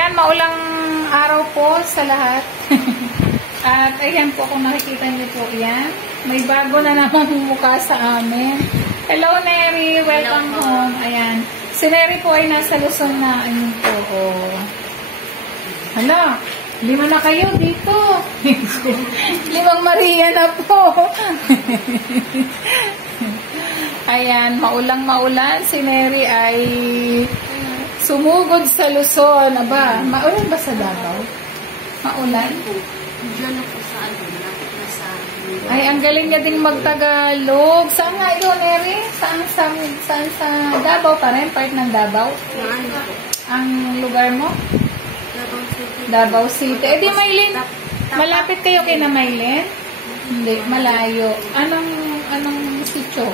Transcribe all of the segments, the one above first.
Ayan, maulang araw po sa lahat. At ayan po, kung nakikita niyo po yan, may bago na naman mukha sa amin. Hello, Neri. Welcome home. Ayan. Si Neri po ay nasa Luzon na. Ayun po. Oh. Hala, 5 na kayo dito. 5 Maria na po. Ayan, maulang-maulan. Si Neri ay sumugod sa Luzon. Aba, maulan ba sa Davao? Maulan? Diyan ako sa ano, nasa... Ay, ang galing niya ding magtagalog. Saan nga yun, Neri? Saan sa Davao pa rin? Part ng Davao? Ano po? Ang lugar mo? Davao City. Davao City. Eh, di Maylin. Malapit kayo kay na Maylin? Hindi, malayo. Anong sityo?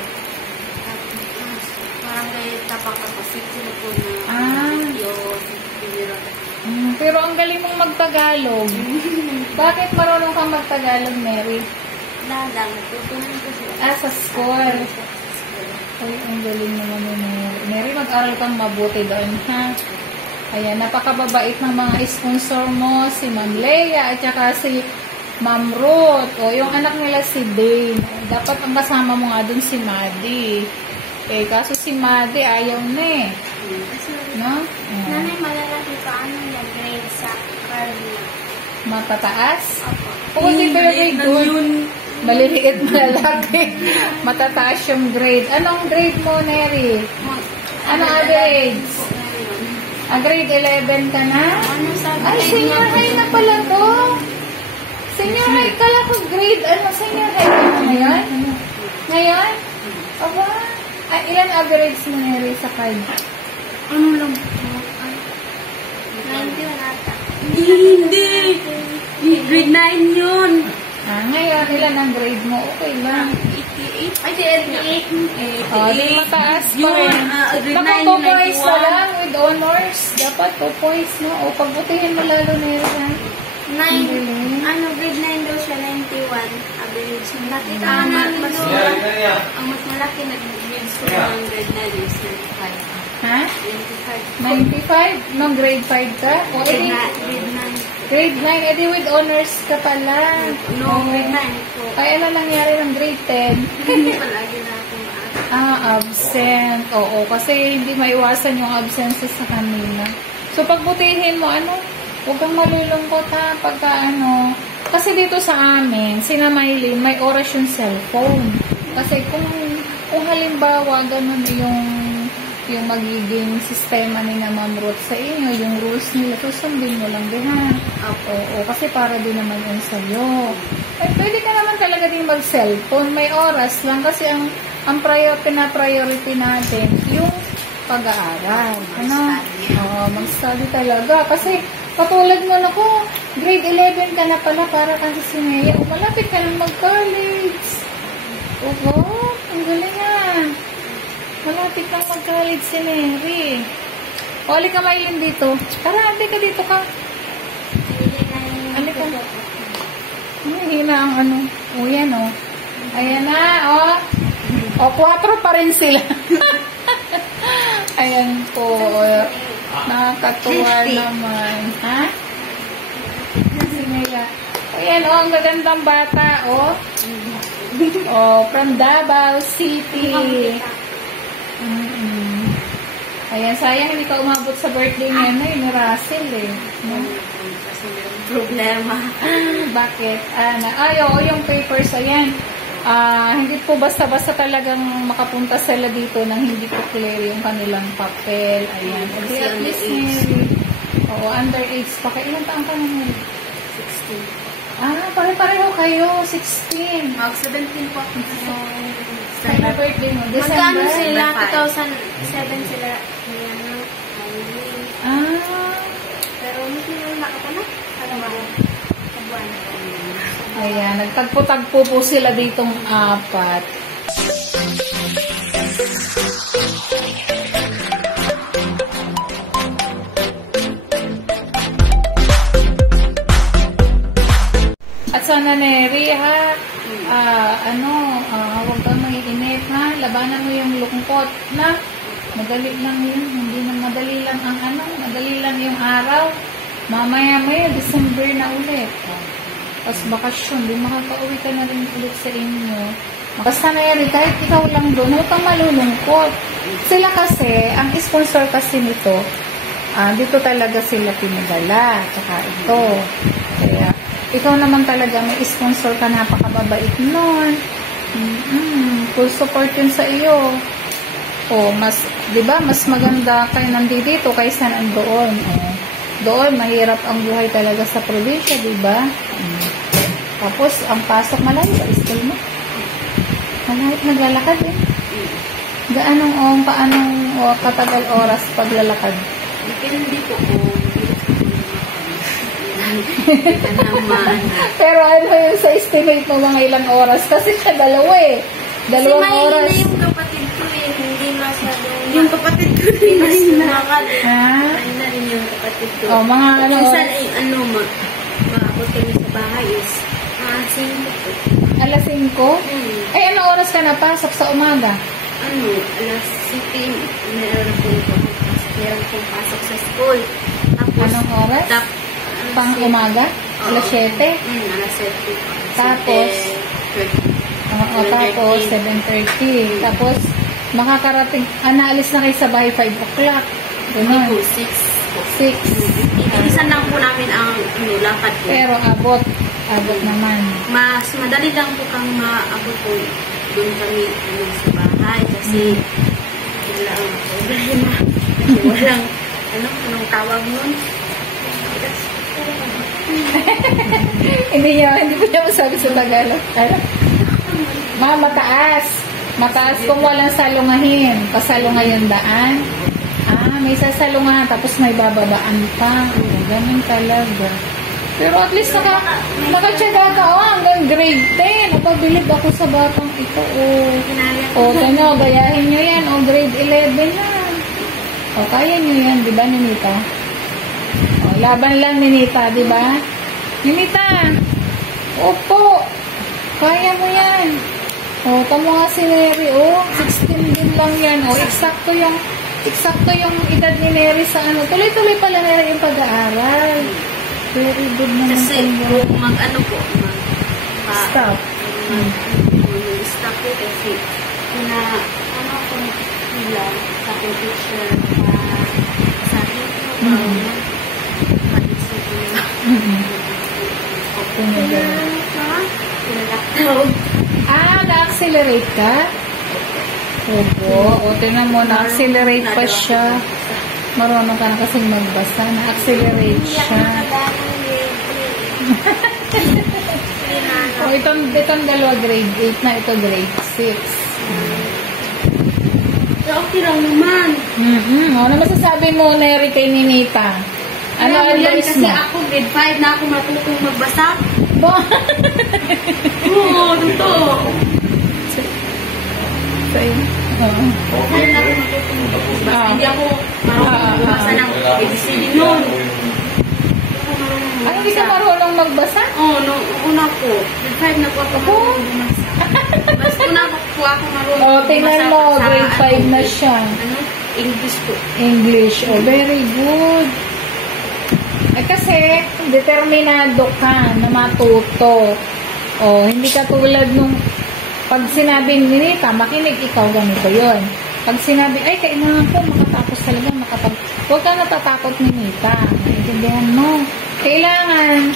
Parang may tapak ako. City na po na... Pero ang galing mong magtagalog. Bakit marunong kang magtagalog, Mary? Lang. Tutunan ko siya. Sa school. Ay, ang galing naman ni Mary. Mary, mag-aral kang mabuti doon, ha? Ayan, napakababait ng mga sponsor mo, si Ma'am Leia, at saka si Ma'am Ruth. O, yung anak nila si Dane. Dapat ang kasama mo nga doon si Maddie. Eh, kaso si Maddie ayaw na eh. No? Nanay, malalaki pa ano yung grade sa Carla. Matataas? Opo. Oo, di very good. Maliliit malalaki. Matataas yung grade. Anong grade mo, Neri? Anong grades? Grade 11 ka na? Ano sabi? Ay, senior high na pala to. Senior high ka lang ko grade. Senior high ka na ngayon? Ngayon? Aba. Ilan average mo, Neri, sa 5? Ano lang po? 91 ata. Hindi! Grade 9 yun. Ngayon, ilan ang grade mo? Okay lang. 88? Ay, 88. Di mataas pa rin. Naku, 2 points na lang with honors. Dapat 2 points, no? O, pagbutihin mo lalo na yun, ha? Grade 9 daw siya, 91. Average. Nakita ka namin doon. Ang mas malaki nag-grade school ng grade 9 is 95. Ha? 95? Nung grade 5 ka? O, Grade 9. Grade 9, edi with honors ka pala. No, grade 9 po. Ay, ano nangyari ng grade 10? Hindi palagi na ako Absent. Oo, kasi hindi maiwasan yung absences sa kanila. So, pagbutihin mo, huwag kang malulungkot ha, pagka kasi dito sa amin, sina Maylin, may oras yung cellphone. Kasi kung halimbawa, ganun yung magiging sistema ni na Ma'am Ruth sa inyo, yung rules nila, susundin mo lang din ha. Oo, kasi para din naman yun sa'yo. Eh, pwede ka naman talaga din mag-cellphone. May oras lang kasi ang priority natin, yung pag-aaral. Mag-study talaga. Kasi, katulad mo na ko, grade 11 ka na pala para kasi si Nea. Malapit ka nang mag-college. Oo, ang galing yan. Malapit lang mag-college si Neri. O, alika Maylin dito. Tara, ante ka dito ka. Alika. Hina ang O, yan o. Ayan na, o. O, 4 pa rin sila. Ayan po. Nakakatuwa naman. Ha? Si Nea. O, yan o. Ang gagandang bata, o. O, from Davao City. Ayan, sayang hindi ka umabot sa birthday ngayon ni Russell eh. No? Kasi may problema. Bakit? Yung papers, ayan. Hindi po basta-basta talagang makapunta sila dito nang hindi po clear yung kanilang papel. Ayan. Kasi At least Oo, underage pa. Ilan taong ka naman? 16. Pare-pareho kayo. 16. 17 po ako. Kaya birthday mo? December? Magkano sila? 2007 sila. Pero mas nilala ka na? Kabuan. Ayan, nagtagpo-tagpo po sila ditong 4. At sana Neri ha, huwag kang maiinip ha, labanan mo yung lungkot na madali lang yun, hindi na madali lang ang madali lang yung araw. Mamaya-maya, December na ulit. Tapos bakasyon, di makaka-uwi ka na rin ulit sa inyo. Basta Mary, kahit ikaw lang doon, huwag kang malulungkot. Sila kasi, ang sponsor kasi nito, dito talaga sila pinadala. Tsaka ito. Kaya, ikaw naman talaga, may sponsor ka, napakababait nun. Full support yun sa iyo. O, mas, di ba, mas maganda kayo nandito kaysa nandoon. Doon, mahirap ang buhay talaga sa probinsya, di ba? Tapos, ang pasok malayo sa school mo. Malayo, naglalakad eh. Paanong katagal oras paglalakad? Depende po po. Pero ano yung sa estimate mo mga ilang oras? Kasi siya dalawa eh. Dalawang oras. Kasi yung kapatid ko eh. Hindi masyadong... Yung kapatid ko rin na na rin yung kapatid ko. Oh, mga ano oras? Maabot kami sa bahay is 5 po. Alas 5? Eh, ano oras ka napasok sa umaga? Alas 7. Meron pong pasok sa school. Tapos, anong oras? Pang umaga? Alas 7? Alas 7. Tapos, tapos 7:30. Tapos, makakarating, naalis na kayo sa bahay 5 o'clock. Ganun. 6. Inisan lang po namin ang lakad po. Pero abot naman. Mas madali lang po kang maabot po doon kami sa bahay kasi wala ang problema. Walang, anong tawag nun? Hindi ko niya masabi sa Tagalog. Mataas. Mataas kung walang salungahin. Pasalungay yung daan. May sasalungahan tapos may bababaan pa. Ganun talaga. Pero at least nakatsaga ka. Hanggang grade 10. Napabilib ako sa batang ito. Tanyo, gayahin nyo yan. Grade 11 na. Kaya nyo yan. Diba, Ninita? Laban lang, Ninita. Diba? Ninita! Opo! Kaya mo yan. Tamo nga si Mary. 16 din lang yan. Eksakto yung edad ni Mary sa Tuloy-tuloy pala Mary yung pag-aaral. Very good naman. Kasi po, stop. Stop po kasi ko nila sa teacher sa akin na-accelerate ka? Opo. Tingnan mo, na-accelerate pa siya. Marunong ka na kasing magbasa. Na-accelerate siya. Itong dalawa grade 8 na, ito grade 6. Okay lang naman. Ano masasabi mo, Neri, kay Ninita? Ano advice mo? Kasi ako, grade 5 na ako matutong magbasa. Totoo. Okay na ako matutong magbasa. Hindi ako marunong magbasa ng ABCD noon. Hindi ka marunong magbasa? Nung una po. Grade 5 na po ako marunong magbasa. Mas una po ako marunong magbasa. Tingnan mo, grade 5 na siya. English po. English. Very good. Kasi, determinado ka na matuto. Hindi ka tulad nung pag sinabi ni Ninita, makinig ikaw, ganito yun. Pag sinabi, kailangan ko makatapos talaga, huwag ka natatakot ni Ninita. Naintindihan mo. Kailangan,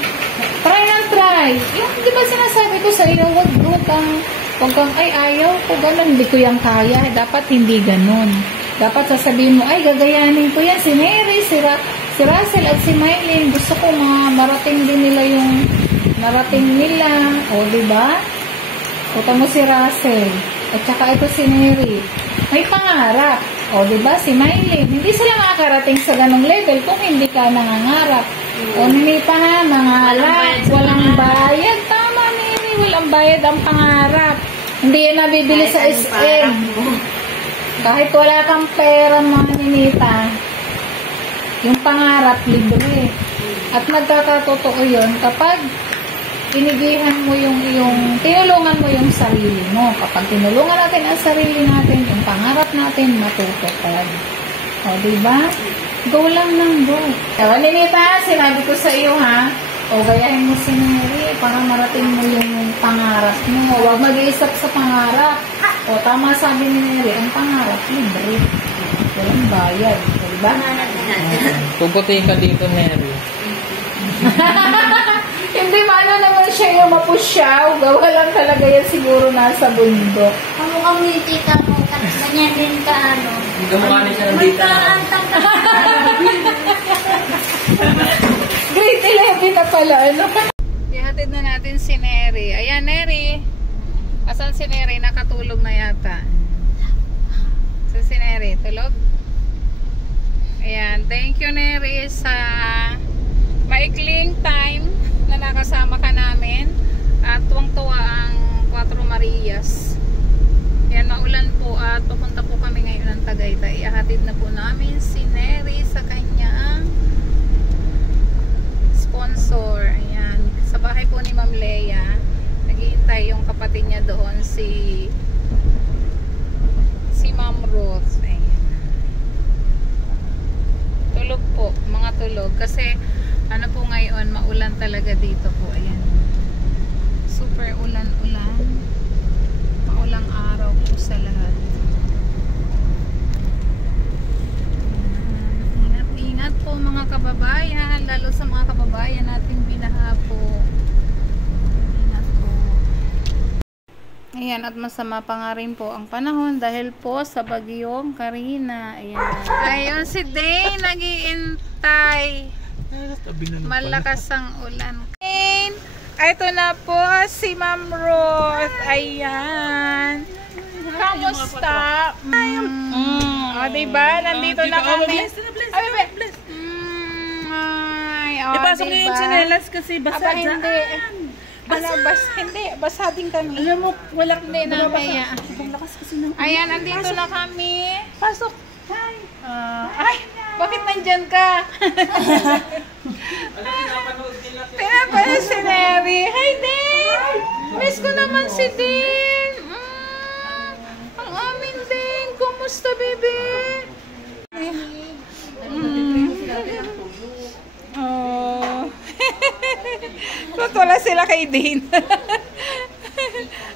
try and try. Yung, di ba sinasabi ko sa iyo, huwag kang, ayaw ko, ganun, hindi ko yung kaya. Dapat hindi ganun. Dapat sasabihin mo, gagayanin ko yan, si Mary, si Russell at si Mylene, gusto ko marating din nila yung narating nila. Diba? Mo si Russell. At saka ito si Mary. May pangarap. Diba? Si Mylene. Hindi sila makakarating sa ganong level kung hindi ka nangangarap. Ninita ha, mangarap. Walang bayad. Tama, Mary. Walang bayad ang pangarap. Hindi yan nabibili sa SM. Kahit wala kang pera, mga Ninita, yung pangarap, libre. At magkakatotoo yun kapag inigihan mo tinulungan mo yung sarili mo. Kapag tinulungan natin ang sarili natin, yung pangarap natin, matutupad. Diba? Go lang ng go. Ewan, Ninita, sinabi ko sa iyo, ha? O, gayahin mo si Mary para marating mo yung pangarap mo. Huwag mag-iisap sa pangarap. O, tama sabi ni Mary, ang pangarap, libre. Walang bayad. Diba? Puputi ka dito, Mary. Hindi, maano naman siya yung mapusyaw. Gawa lang talaga yan siguro nasa bundok. Kamukhang yung tita mo, ganyan din ka, ano. Kamukha niya siya ng dita. Grade 11 na pala, ano? Ihatid na natin si Neri. Ayan, Neri. Asan si Neri? Nakatulog na yata. So, si Neri, tulog? Ayan, thank you, Neri, sa maikling time na nakasama ka namin. At tuwang-tuwa ang Cuatro Marias. Ayan, maulan po at papunta po kami ngayon ng Tagaytay. Ihatid na po namin si Neri sa kanyang sponsor. Ayan. Sa bahay po ni Ma'am Leia, naghihintay yung kapatid niya doon, si Ma'am Ruth. Ayan. Tulog po, mga tulog. Kasi ano po ngayon, maulan talaga dito po. Ayan. Super ulan-ulan. Maulang araw po sa lahat. Ingat po mga kababayan, lalo sa mga kababayan nating binaha po. Ingat po. Ayan, at masama pa nga rin po ang panahon dahil po sa bagyong Karina. Ayan. Ayun si Dane, nag-iintay. Malakas ang ulan. Dane, ito na po si Ma'am Ruth. Ayan. Kamusta? O, diba? Nandito na kami. Ay, o, Ipasok niyo yung tsinelas kasi basa Aba, hindi. Hindi, basa din kami. Alam mo, wala Hindi na kaya. lakas kasi ng... Ayan, andito na kami. Pasok. Ay, bakit nandyan ka? Pinapala si Neri. Hi, Din! Miss ko naman si Din. Ang aming Din. Kumusta, baby? Oh. Tutula sila kay Din.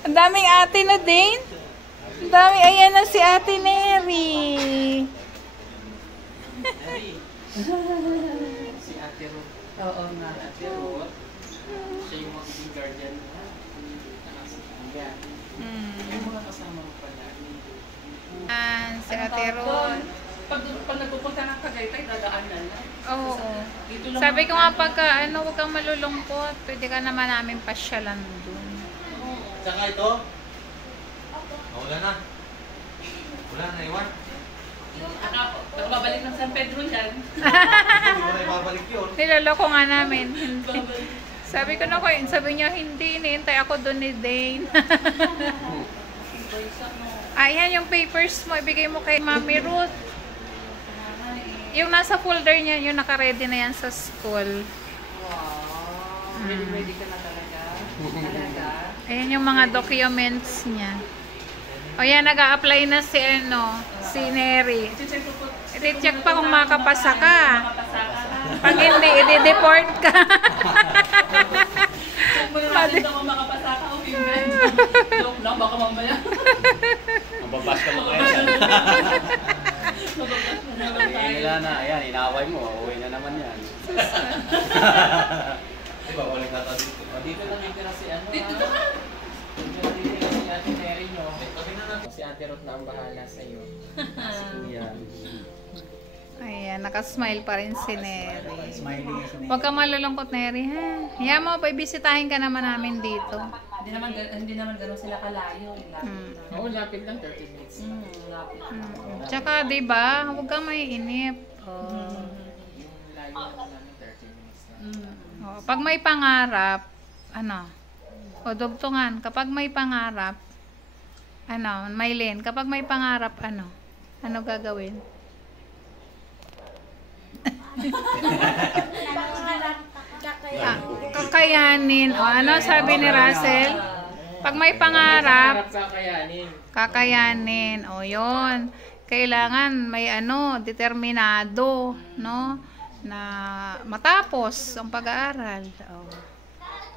Ang daming ate na, Din. Ang dami. Ayan na si Ate Neri. Si Ate Ruth. Oo nga. Ate Ruth. Siya yung magiging guardian na. Anak sa kanya. Yung mga kasama mo pala. Si Ate Ruth. Pag nagpupunta ng Tagaytay, dadaan na lang. Oo. Dito lang Sabi ko nga pagka huwag kang malulungkot. Pwede ka naman namin pasyalan dun. Saka ito? Wala na. Wala na, iwan. Nagbabalik ng San Pedro dyan. Hindi mo na ibabalik yun. Niloloko nga namin. Sabi ko na ko, sabi niya hindi. Hinihintay ako dun ni Dane. Ayan yung papers mo. Ibigay mo kay Mami Ruth. Yung nasa folder niya, yung naka-ready na yan sa school. Wow. Ready ka na talaga. Talaga. Ayan yung mga documents niya. O yan, nag-a-apply na si Neri. I-check pa kung makapasa ka. Pag hindi, i-deport ka. Check mo na natin kung makapasa ka o hindi. Joke lang, baka mamaya. Mababas ka mo kayo siya. Wala na, ayan, inaway mo. Uwi na naman yan. Diba, walang kata dito. Dito na nagtira si ano. Dito ka! Dito na nagtira si Ate Terry nyo. Si Ate Ruth na ang bahala sa'yo. Si Kuya. Ayan, nakasmile pa rin si Neri. Smiling si Neri. Huwag ka malulungkot, Neri, ha? Hiya mo, paibisitahin ka naman namin dito. Hindi naman gano'n sila kalayo. Oo, lapit lang, 30 minutes. Lapit. Tsaka, diba, huwag kang maiinip. Oh. Layo lang namin, 30 minutes na. Oh, pag may pangarap, o dugtungan, kapag may pangarap, Maylin, kapag may pangarap, ano gagawin? Kakayanin. O, ano sabi ni Russell? Pag may pangarap, kakayanin. kakayanin. O, yun. kailangan may determinado, no? Na matapos ang pag-aaral. Oh.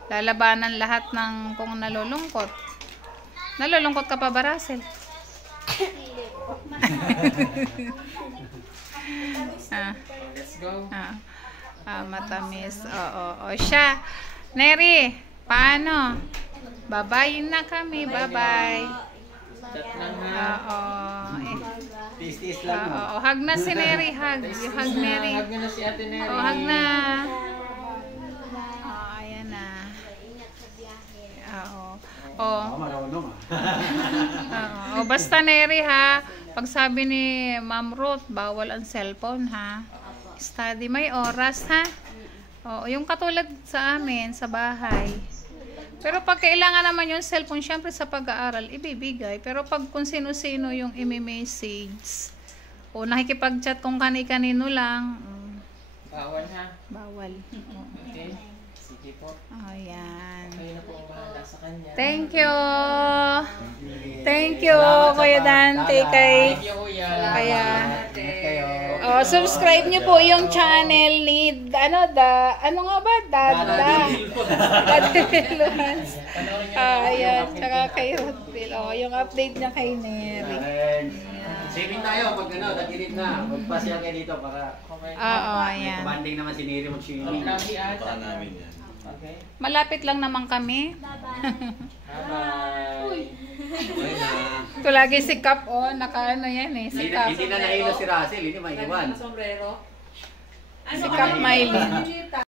Lalabanan lahat ng kung nalulungkot. Nalulungkot ka pa ba, Russell? Let's go. Matamis. Oo. Siya. Neri, paano? Bye-bye na kami. Bye-bye. Chat lang ha. Tis-tis lang. Hug na si Neri. Hug. You hug Neri. Hug na si Ate Neri. Hug na. Ayan na. Basta Neri ha. Pag sabi ni Ma'am Ruth, bawal ang cellphone ha. Study, may oras ha. Yung katulad sa amin, sa bahay. Pero pag kailangan naman yung cellphone, syempre sa pag-aaral, ibibigay. Pero pag kung sino-sino yung imi-message, o nakikipag-chat kung kani-kanino lang, Bawal ha. bawal. Okay. Sige po. Ayan. Kayo na po ang bahala sa kanya. Thank you. Thank you, Kuya Dante. Thank you, Kuya. Subscribe niyo po yung channel ni ano nga ba? Dada Illuans. Ayan, tsaka kay Rodville. Yung update niya kay Neri. Saving tayo pag nag-init na. Magpasya kayo dito para Ayan. banding naman si Neri mag-swimming. Lagi ata. Baka namin yan. Okay. Malapit lang naman kami. Bye-bye. Ito lagi si Cap, naka yan si Cap. Hindi na nahilo si Russell, hindi maiwan. Sombrero. Si Cap Miley.